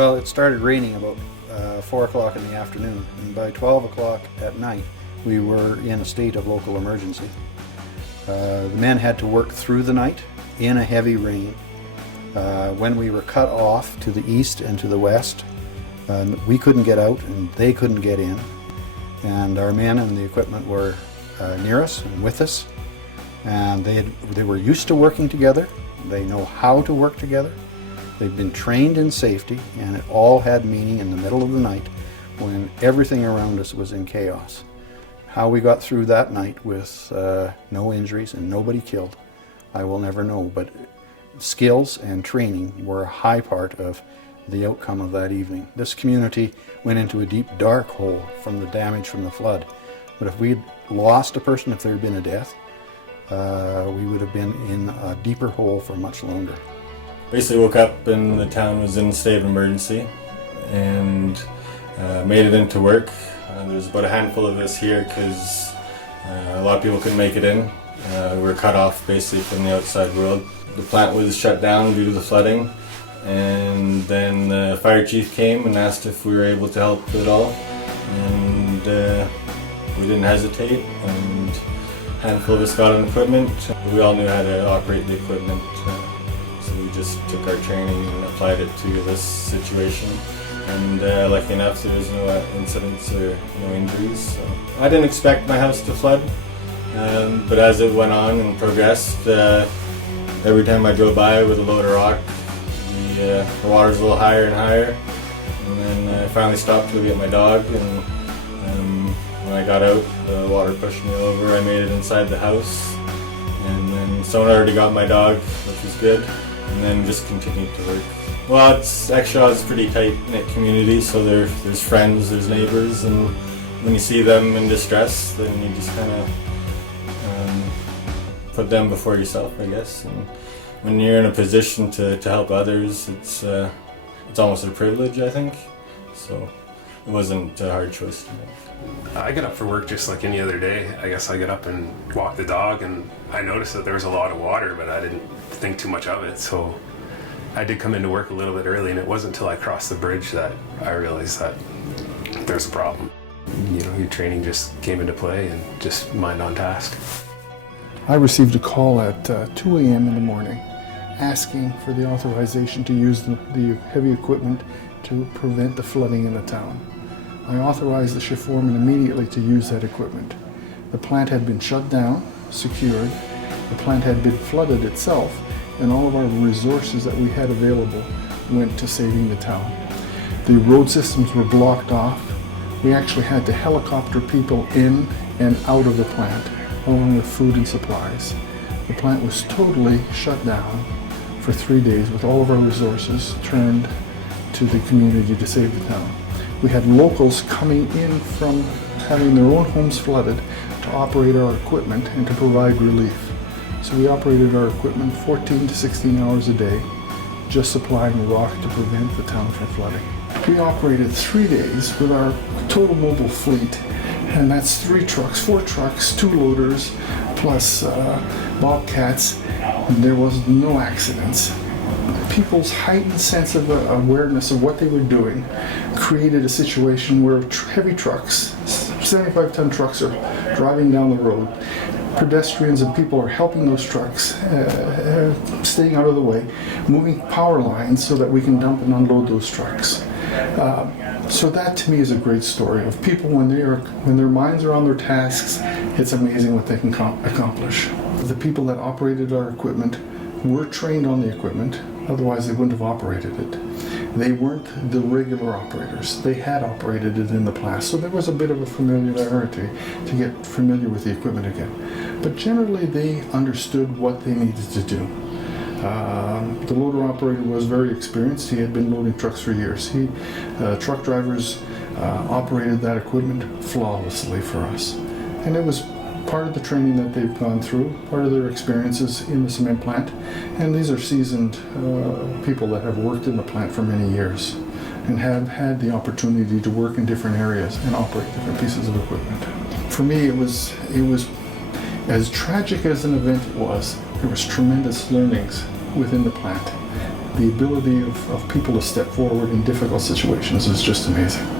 Well, it started raining about 4 o'clock in the afternoon, and by 12 o'clock at night we were in a state of local emergency. The men had to work through the night in a heavy rain. When we were cut off to the east and to the west, we couldn't get out and they couldn't get in. And our men and the equipment were near us and with us. And they were used to working together. They know how to work together. They've been trained in safety, and it all had meaning in the middle of the night when everything around us was in chaos. How we got through that night with no injuries and nobody killed, I will never know, but skills and training were a high part of the outcome of that evening. This community went into a deep, dark hole from the damage from the flood, but if we'd lost a person, if there had been a death, we would have been in a deeper hole for much longer. Basically woke up and the town was in a state of emergency and made it into work. There's about a handful of us here because a lot of people couldn't make it in. We were cut off basically from the outside world. The plant was shut down due to the flooding, and then the fire chief came and asked if we were able to help at all, and we didn't hesitate, and a handful of us got on equipment. We all knew how to operate the equipment. So we just took our training and applied it to this situation, and lucky enough there was no incidents or no injuries. So I didn't expect my house to flood, but as it went on and progressed, every time I drove by with a load of rock, the water was a little higher and higher, and then I finally stopped to get my dog, and when I got out, the water pushed me over. I made it inside the house, and then someone already got my dog, which was good. And then just continued to work. Well, Exshaw is a pretty tight-knit community, so there's friends, there's neighbors, and when you see them in distress, then you just kind of put them before yourself, I guess. And when you're in a position to help others, it's almost a privilege, I think. So it wasn't a hard choice to make. I get up for work just like any other day. I guess I get up and walk the dog, and I noticed that there was a lot of water, but I didn't think too much of it. So I did come into work a little bit early, and it wasn't until I crossed the bridge that I realized that there's a problem. You know, your training just came into play and just mind on task. I received a call at 2 a.m. in the morning asking for the authorization to use the heavy equipment to prevent the flooding in the town. I authorized the shift foreman immediately to use that equipment. The plant had been shut down, secured, the plant had been flooded itself, and all of our resources that we had available went to saving the town. The road systems were blocked off. We actually had to helicopter people in and out of the plant, along with food and supplies. The plant was totally shut down for 3 days with all of our resources turned to the community to save the town. We had locals coming in from having their own homes flooded to operate our equipment and to provide relief. So we operated our equipment 14 to 16 hours a day, just supplying rock to prevent the town from flooding. We operated 3 days with our total mobile fleet, and that's 4 trucks, 2 loaders, plus bobcats, and there was no accidents. People's heightened sense of awareness of what they were doing created a situation where heavy trucks, 75-ton trucks, are driving down the road. Pedestrians and people are helping those trucks, staying out of the way, moving power lines so that we can dump and unload those trucks. So that to me is a great story of people when their minds are on their tasks. It's amazing what they can accomplish. The people that operated our equipment were trained on the equipment, otherwise they wouldn't have operated it. They weren't the regular operators. They had operated it in the past, so there was a bit of a familiarity to get familiar with the equipment again. But generally they understood what they needed to do. The loader operator was very experienced. He had been loading trucks for years. Truck drivers operated that equipment flawlessly for us. And it was part of the training that they've gone through, part of their experiences in the cement plant. And these are seasoned people that have worked in the plant for many years and have had the opportunity to work in different areas and operate different pieces of equipment. For me, it was as tragic as an event it was, there was tremendous learnings within the plant. the ability of people to step forward in difficult situations is just amazing.